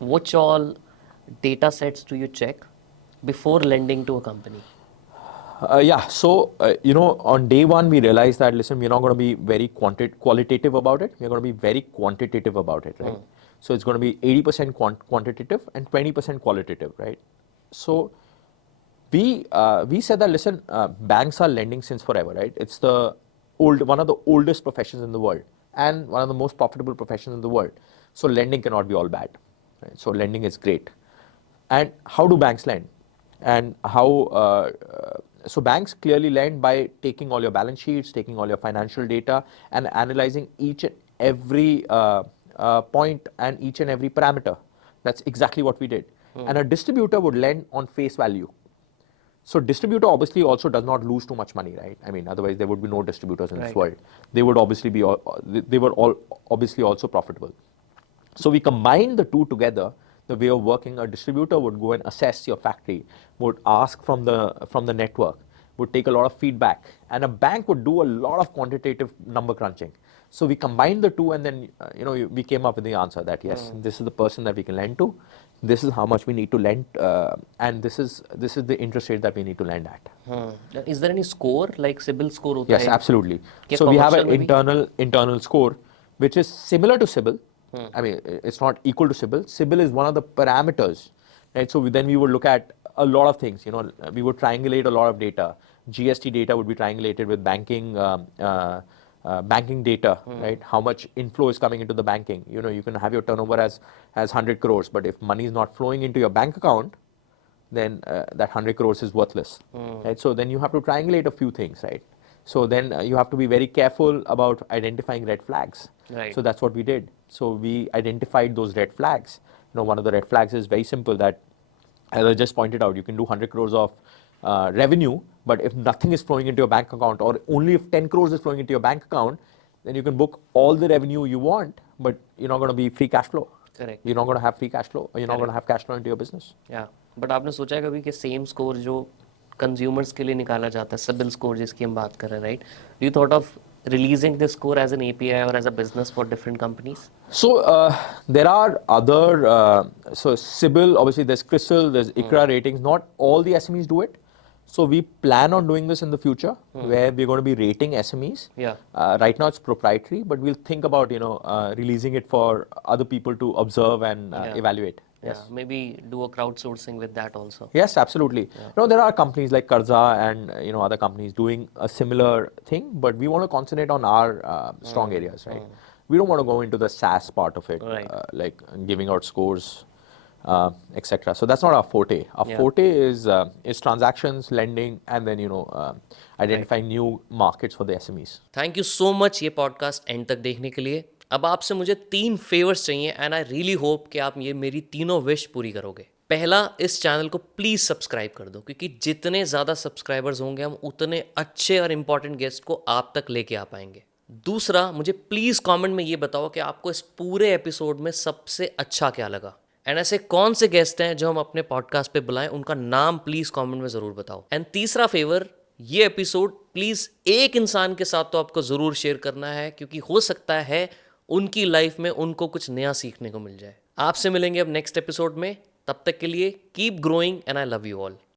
which all data sets do you check before lending to a company? Yeah, so on day one we realized that, listen, we're not going to be very qualitative about it. We're going to be very quantitative about it, right? So it's going to be 80% quantitative and 20% qualitative, right? So we said that, listen, banks are lending since forever, right? It's one of the oldest professions in the world and one of the most profitable professions in the world. So lending cannot be all bad, right? So lending is great. And how do banks lend? And so banks clearly lend by taking all your balance sheets, taking all your financial data, and analyzing each and every point and each and every parameter. That's exactly what we did. And a distributor would lend on face value. So distributor obviously also does not lose too much money, right? I mean, otherwise there would be no distributors in this world. They would obviously they were all obviously also profitable. So we combined the two together. The way of working, a distributor would go and assess your factory, would ask from the network, would take a lot of feedback, and a bank would do a lot of quantitative number crunching. So we combined the two, and then we came up with the answer that yes, this is the person that we can lend to, this is how much we need to lend, and this is the interest rate that we need to lend at. Is there any score like CIBIL score? Hota Yes, hai? absolutely. Kya So we have an commercial internal score which is similar to CIBIL. I mean, it's not equal to CIBIL. CIBIL is one of the parameters, right? So then we would look at a lot of things. We would triangulate a lot of data. GST data would be triangulated with banking data, right? How much inflow is coming into the banking? You can have your turnover as 100 crores, but if money is not flowing into your bank account, then that 100 crores is worthless, right? So then you have to triangulate a few things, right? So then you have to be very careful about identifying red flags. Right. So that's what we did. So we identified those red flags. One of the red flags is very simple, that, as I just pointed out, you can do 100 crores of revenue, but if nothing is flowing into your bank account, or only if 10 crores is flowing into your bank account, then you can book all the revenue you want, but you're not going to be free cash flow. Correct. You're not going to have free cash flow, or you're not going to have cash flow into your business. Yeah. But आपने सोचा है कभी कि same score जो consumers के लिए निकाला जाता है, सिबिल स्कोर जिसकी हम बात कर रहे हैं, right? Do you thought of releasing this score as an API or as a business for different companies? So there are other, so CIBIL, obviously there's CRISIL, there's ICRA ratings. Not all the SMEs do it. So we plan on doing this in the future, where we're going to be rating SMEs. Yeah. Right now it's proprietary, but we'll think about releasing it for other people to observe and evaluate. Yeah, maybe do a crowdsourcing with that also. Yes, absolutely. There are companies like Karza and other companies doing a similar thing, but we want to concentrate on our strong areas, right? We don't want to go into the SaaS part of it, Right. like giving out scores, etc. So that's not our forte. Our forte is transactions, lending, and then identifying new markets for the SMEs. Thank you so much ये podcast and तक देखने के लिए. अब आपसे मुझे 3 favours चाहिए and I really hope कि आप ये मेरी तीनों विश पूरी करोगे. पहला, इस चैनल को प्लीज़ सब्सक्राइब कर दो, क्योंकि जितने ज़्यादा सब्सक्राइबर्स होंगे हम उतने अच्छे और इम्पॉर्टेंट गेस्ट को आप तक लेके आ पाएंगे. दूसरा, मुझे प्लीज़ कमेंट में ये बताओ कि आपको इस पूरे एपिसोड में सबसे अच्छा क्या लगा, एंड ऐसे कौन से गेस्ट हैं जो हम अपने पॉडकास्ट पे बुलाएं, उनका नाम प्लीज़ कमेंट में ज़रूर बताओ. एंड तीसरा फेवर, ये एपिसोड प्लीज़ एक इंसान के साथ तो आपको ज़रूर शेयर करना है, क्योंकि हो सकता है उनकी लाइफ में उनको कुछ नया सीखने को मिल जाए. आपसे मिलेंगे अब नेक्स्ट एपिसोड में. तब तक के लिए keep growing and I love you all.